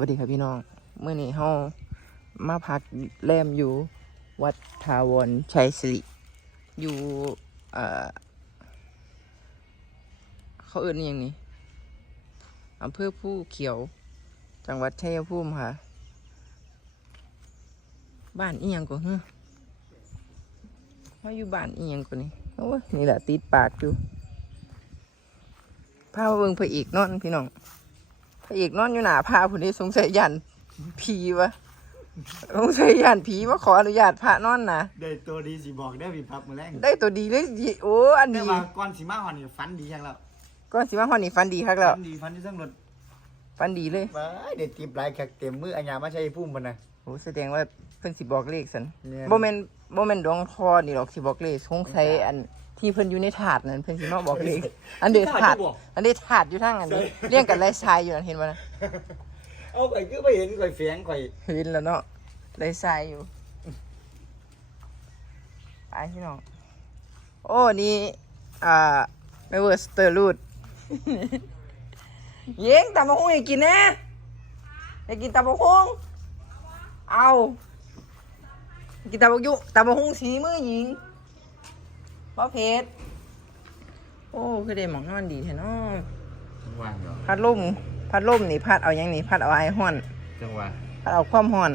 วัสดีครับพี่น้อง เมื่อนี้เฮามาพักแรมอยู่ วัดทาวรชัยสิริ อยู่เอ่อเขาเอื่นอย่างนี้อำเภอผู้เขียว จังหวัดชัยภูมิค่ะ บ้านอีหยังก็ฮึเขาอยู่บ้านอีหยังก็นี่โอ้นี่แหละติดปากอยู่พามาเบิ่งพระเอกนอนพี่น้อง พระเอกนอนอยู่หน้าพาผู้นี้สงสัยยันผีวะสงสัยยันผีว่าขออนุญาตพระนอนนะได้ตัวดีสิบอกได้พี่พับมาแรงได้ตัวดีเลยสิโอ้อันแต่ดีว่าก่อนสิมาหอนนี่ฟันดีจังแล้วก็สิมาฮอนนี่ฟันดีครับแล้วฟันดีฟันที่ทั้งรถฟันดีเลยว้ายเด็ดตีปลายแขกเต็มมืออัญญามาใช้พุ่มมันนะโอ้แสดงว่าเพิ่นสิบอกเลขสันเนี่ย โมเมน โมเมนดวงคอนี่หรอกสิบอกเลขสงสัยอันที่เพิ่นอยู่ในถาดนั่นเพิ่นสิมาบอกเลขอันเดถาด อันเดถาดอยู่ทางอันนี้เรียงกันไรทรายอยู่นั่นเห็นบ่นะเอาไปคือไปเห็นข่อยเฟียงข่อยเห็นแล้วเนาะไรทรายอยู่ไปพี่น้องโอ้นี่อ่าไม่เวอร์สเตอร์ลูดเย้งตำบักหุ่งให้กินนะอยากกินตำบักหุ่งเอา กินตำบักยุตำบักหุ่งสีมือหญิงบ่เผ็ดโอ้คือได้หมองนอนดีแท้เนาะจังหวะเหรอพัดลมพัดลมนี่พัดเอาหยังนี่พัดเอาไอฮ้อน จังหวะพัดเอาความฮ้อน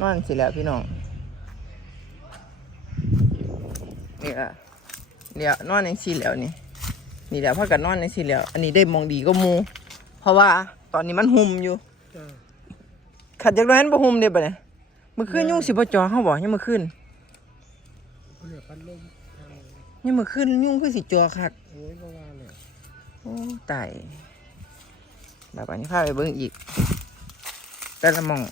นอนสิแล้วพี่น้องนี่ละเดี๋ยวนอนยังสิแล้วนี่ นี่แหละพักกันนอนยังสิแล้ว อันนี้ได้มองดีก็มู เพราะว่าตอนนี้มันหุ่มอยู่ขัดจากนั้นบ่หุ่มเด้บ่เนี่ยเมื่อคืนยุ่งสิบ่จอเฮาบ่ยังเมื่อคืนยังเมื่อคืนยุ่งคือสิจอคักโอ้ตายแล้วอันนี้พาไปเบิ่งอีก แต่ละหมอง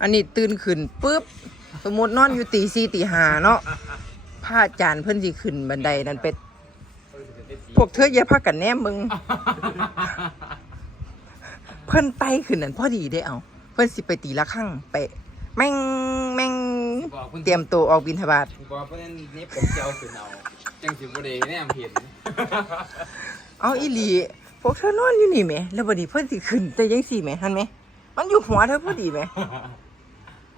อันนี้ตื่นขึ้นปุ๊บ สมมตินอนอยู่ตีสี่ตีห้าเนาะพระอาจารย์เพิ่นสิขึ้นบันไดนั่นเป็ดพ วกเธออย่าพักกันแนมมึง เพิ่นไปขึ้นนั่นพอดีได้เอา เพิ่นสิไปตีละครั้งไปแม่งแม่งเตรียมตัวออกบินทบาทบอกเพื่อนนี่ผมจะเอาขึ้นเอาจังสิบ่ได้แน่เห็นเอาอีหลีพวกเธอนอนอยู่นี่แหมแล้วบัดนี้เพิ่นสิขึ้นแต่ยังสี่แหมหันไหมมันอยู่หัวเธอพอดีแหม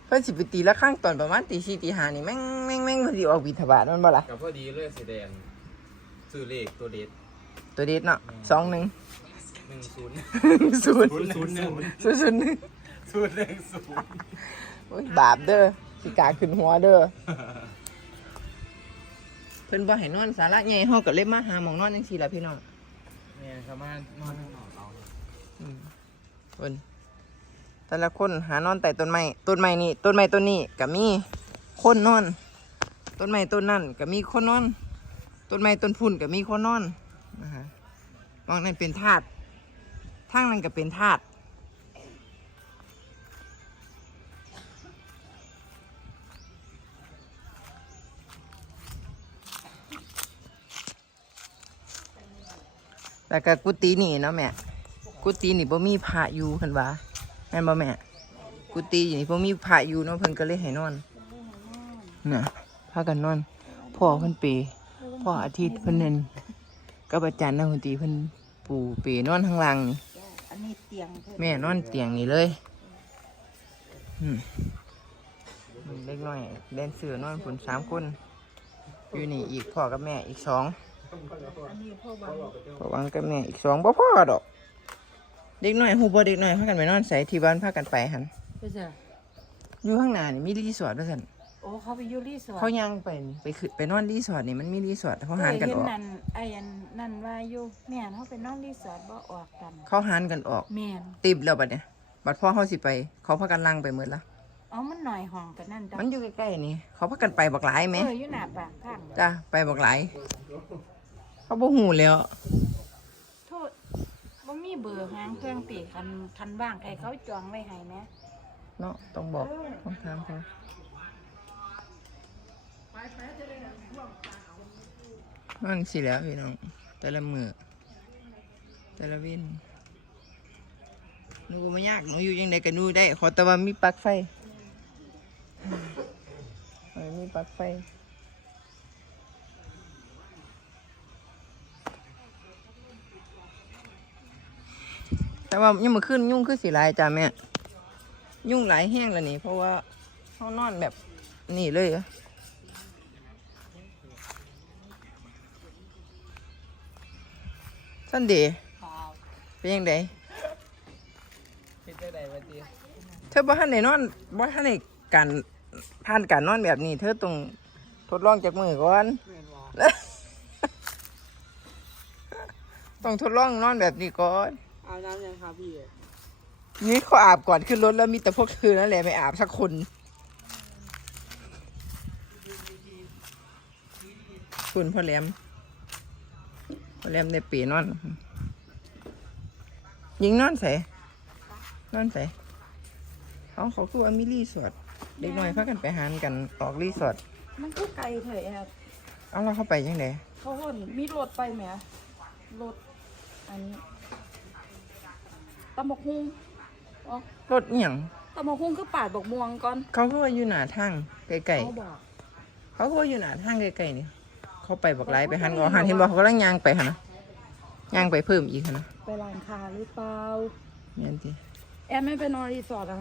เพิ่นสิไปตีละครั้งตอนประมาณตีสี่ตีห้านี่แม่งแม่งแม่งพอดีออกบินทบาทมันบ่ล่ะกับพอดีเลยแสดง ซื้อเลขตัวเด็ดตัวเด็ดเนาะสองหนึ่งหนึ่งศูนย์ศูนย์ศูนย์ศูนย์หนึ่งศูนย์ศูนย์หนึ่งศูนย์หนึ่งศูนย์โอ้ยบาปเด้อสิกาขึ้นหัวเด้อเพิ่นบ่ให้นอนสาระใหญ่เฮาก็เลยมาหาหมองนอนจังซี่ล่ะพี่น้องเนี่ยสามารถนอนข้างนอกเอาอืมเพิ่นแต่ละคนหานอนใต้ต้นไม้ต้นไม้นี่ต้นไม้ต้นนี้ก็มีคนนอน ต้นไม้ต้นนั้นก็มีคนนอน ต้นไม้ต้นพุ่นก็มีคนนอนนะฮะมองนั่นเป็นธาตุทางนั้นก็เป็นธาตุแล้วก็กุฏินี่เนาะแม่ กุฏินี่บ่มีพระอยู่คันว่าแม่นบ่แม่ กุฏินี่บ่มีพระอยู่เนาะเพิ่นก็เลยให้นอน น่ะพากันนอน พ่อเพิ่นเป พ่ออาทิตย์เพิ่นนั่นกับอาจารย์นักดนตรีเพิ่นปู่เปนอนข้างล่างนี่อันนี้เตียงเพิ่นแม่นอนเตียงนี่เลยอืมเล็กน้อยแดนเสือนอนผลสามคน อยู่นี่อีกพ่อกับแม่อีกสองอันนี้พ่อบังพ่อวังกับแม่อีกสองบ่พ่อดอก เด็กน้อยหูบ่เด็กน้อยพากันไปนอนใส่ที่บ้านพากันไปหันเพื่อจะอยู่ข้างหน้านี่มีรีสอร์ทด้วยสันโอ้เขาไปอยูรีสอร์ทเขายังไปนี่ไปขึ้นไปนอนรีสอร์ทนี่มันมีรีสอร์ทเขาหารกันเห็ออกนั่นไอ้อันนั่นว่าอยู่แม่นเขาไปนอนรีสอร์ทบ่ออกกัน เขาหารกันออก แม่นติบแล้วบัดเนี่ยบัดพ่อเขาสิไป เขาพากันลังไปหมดละเอามันหน่อยห้องกันนั่นดอกมันอยู่ใกล้ๆนี่ เขาพากันไปบักหลายไหมเอออยู่หน้าปากข้างจ้าไปบักหลายเขาบ่หูแล้วโทษบ่มีเบอร์หางเครื่องตีคันคันว่างใครเขาจองไว้ให้นะเนาะต้องบอกต้องถามเขา มั่งสิแล้วพี่น้อง แต่ละมือแต่ละวินนูก็ไม่ยากหนูอยู่ยังไงกันนูได้ ขอตะวันมีปลั๊กไฟมีปลั๊กไฟแต่ว่ายังมาขึ้นยุ่งขึ้นสีลายจ้าแม่ ยุ่งหลายแห้งแล้วนี่ เพราะว่าเขานอนแบบนี่เลยอะ สันเดย์เป็นยังไงคิดได้ใดวันดีเธอบ่ทันได้นอนบ่ทันได้การผ่านการนอนแบบนี้ เธอต้องทดลองจากมือก่อนแม่นบ่ต้องทดลองนอนแบบนี้ก่อนอาบน้ำยังครับพี่นี่เขาอาบก่อนขึ้นรถแล้วมีแต่พวกเธอนั่นแหละไม่อาบสักคนคุณพ่อแหลม พ่อแหลมในปีนอนยิงนอนใส่นอนใส่เขาเขาคือว่ามีรีสอร์ทเด็กน้อยพากันไปหารกันออกรีสอร์ทมันก็ไกลเถอะแอบเอาเราเข้าไปยังไงเขาเห็นมีรถไปไหมรถอันนี้ตำบกฮุงอ๋อรถอหย่างตำบกฮุงคือปาดบกม่วงก่อน เขาคือว่าอยู่หน้าทางไกลเขาบอกๆเขาคือว่าอยู่หน้าทางไกลๆนี่ เขาไปบอกไรไปหันก็หันเห็นบอกเขากำลังย่างไปหันนะย่างไปเพิ่มอีกหันนะไปร้านค้าหรือเปล่าเนี่ยทีแอบไม่ไปนอนรีสอร์ทอะ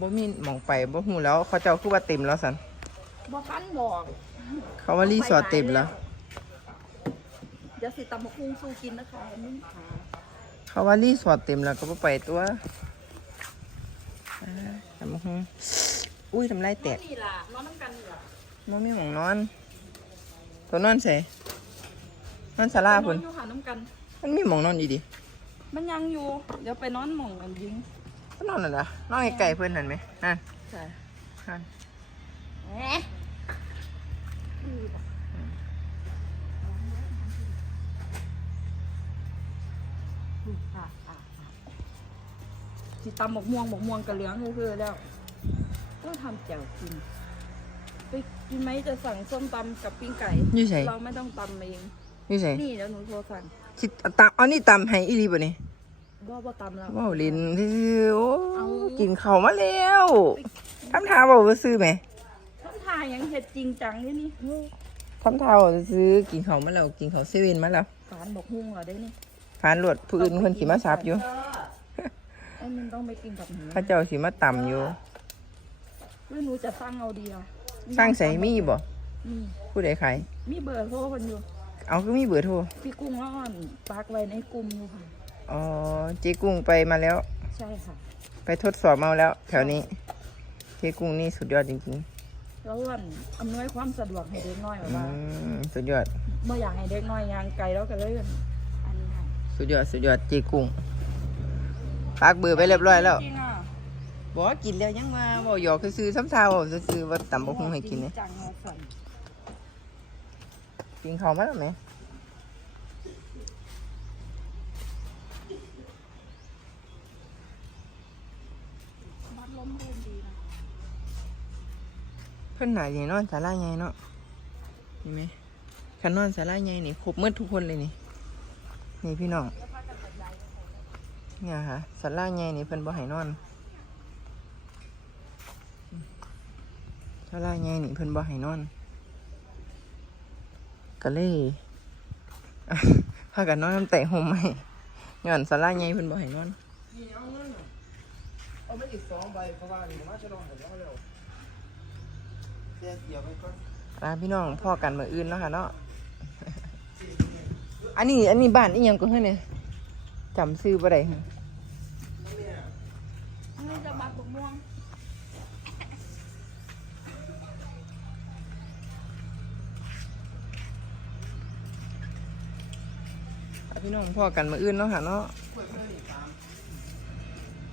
บ่มีหมองไปบ่หูแล้วเขาเจ้าคือว่าเต็มแล้วสันบ่คันบอกเขาว่ารีสอร์ทเต็มแล้วเดี๋ยวสิตำบกฮุงสู้กินนะคะนี่ค่ะเขาว่ารีสอร์ทเต็มแล้วก็บ่ไปตัวอ่าทำหงอุ้ยทำไรแตกนี่ล่ะนอนน้ำกันนี่ล่ะบ่มีหมองนอน ตัวนอนใส่นอนศาลาไปนอพุ่นนอยู่หาน้ำกัน มันมีหมองนอนอีดิมันยังอยู่ เดี๋ยวไปนอนหม่องกันยิงก็นอนนั่นล่ะนอนไกลๆเพิ่นนั่นไหมนั่นใช่นั่นเอ๊ะค่ะค่ะค่ะสิตำบกม่วงบกม่วงกระเหลืองคือๆแล้วต้องทำแจ่วกิน ไปกินไหมจะสั่งส้มตำกับปิ้งไก่อยู่ไส เราไม่ต้องตำเองอยู่ไสนี่เดี๋ยวหนูโทรสั่งสิตำอันนี้ตำให้อีหลีบ่นี่ว่าว่าตำแล้วว้าวลินซื่อๆโอ้เอา กินข้าวมาแล้วทำท่าเว้าซื่อๆแหมต้องทายยังเห็ดจริงจังนี่นี่ทำเท่าซื้อกินเขาวมาแล้วกินเขาวเซเว่นมาแล้วฝานบอกฮุ้งเหรอได้นี่ผ่านรวดผู้อื่นคนสีมาซับอยู่ไอ้มันต้องไปกินกับหนูพระเจ้าสีมาต่ำอยู่หรือหนูจะสร้างเอาเดียว สร้างใส่มีบ่มีผู้ใดขายมีเบอร์โทรคนอยู่ เอาก็มีเบอร์โทรพี่กุ้งอ้อนปักไว้ในกลุ่มอยู่ค่ะอ๋อเจ๊กุ้งไปมาแล้ว ใช่ค่ะ ไปทดสอบมาแล้ว แถวนี้เจ๊กุ้งนี่สุดยอดจริงแล้ววันอำนวยความสะดวกให้เด็กน้อยๆแบอืบว่ามสุดยอดเมื่ออยากให้เด็กน้อยยางไกลแล้วก็เลยอันนี้ค่ะสุดยอดสุดยอดเจ๊กุ้งปักเบอร์ไปเรียบร้อยแล้วจริงอะ บอกว่ากินแล้วยังมาบอกหยอกซื้อๆซ้ำเท่าซื้อๆว่าตำบกหุ่งให้กินเนี่ยริงจังเอาสั่นกินข้ามาแล้วไหมมัดล้มเล่นดีนะเพิ่นหนาใหญ่นอนศาลาใหญ่เนาะเห็นไหมคันนอนศาลาใหญ่นี่ครบมืดทุกคนเลยนี่นี่พี่น้องเนี่ยค่ะศาลาใหญ่นี่เพิ่นบ่ให้นอน ศาลาใหญ่นี่เพิ่นบ่ให้นอนก็เลยพากันนอนน้ำแต่ห่มใหม่ย้อนศาลาใหญ่เพิ่นบ่ให้นอนเอาไม่อีกสองใบเพราะว่านี่มาจะลองหมดแล้วแล้วเสียเกี่ยวไปก่อนอ่าพี่น้องพ่อกันมืออื่นเนาะค่ะเนาะ อันนี้อันนี้บ้านอีหยังก็เฮ้ยเนี่ยจำซื้อบ่ได้ฮะ อันนี้จะมัดบกม่วง อ่า พี่น้องพ่อกันมาอื่นเนาะค่ะเนาะ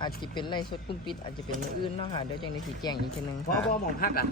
อาจจะเป็นไรสดกุ้งปิดอาจจะเป็นมืออื่นเนาะค่ะเดี๋ยวจังได้สีแจงอีกทีหนึงพ่อค่ะพ่อมองพักอะ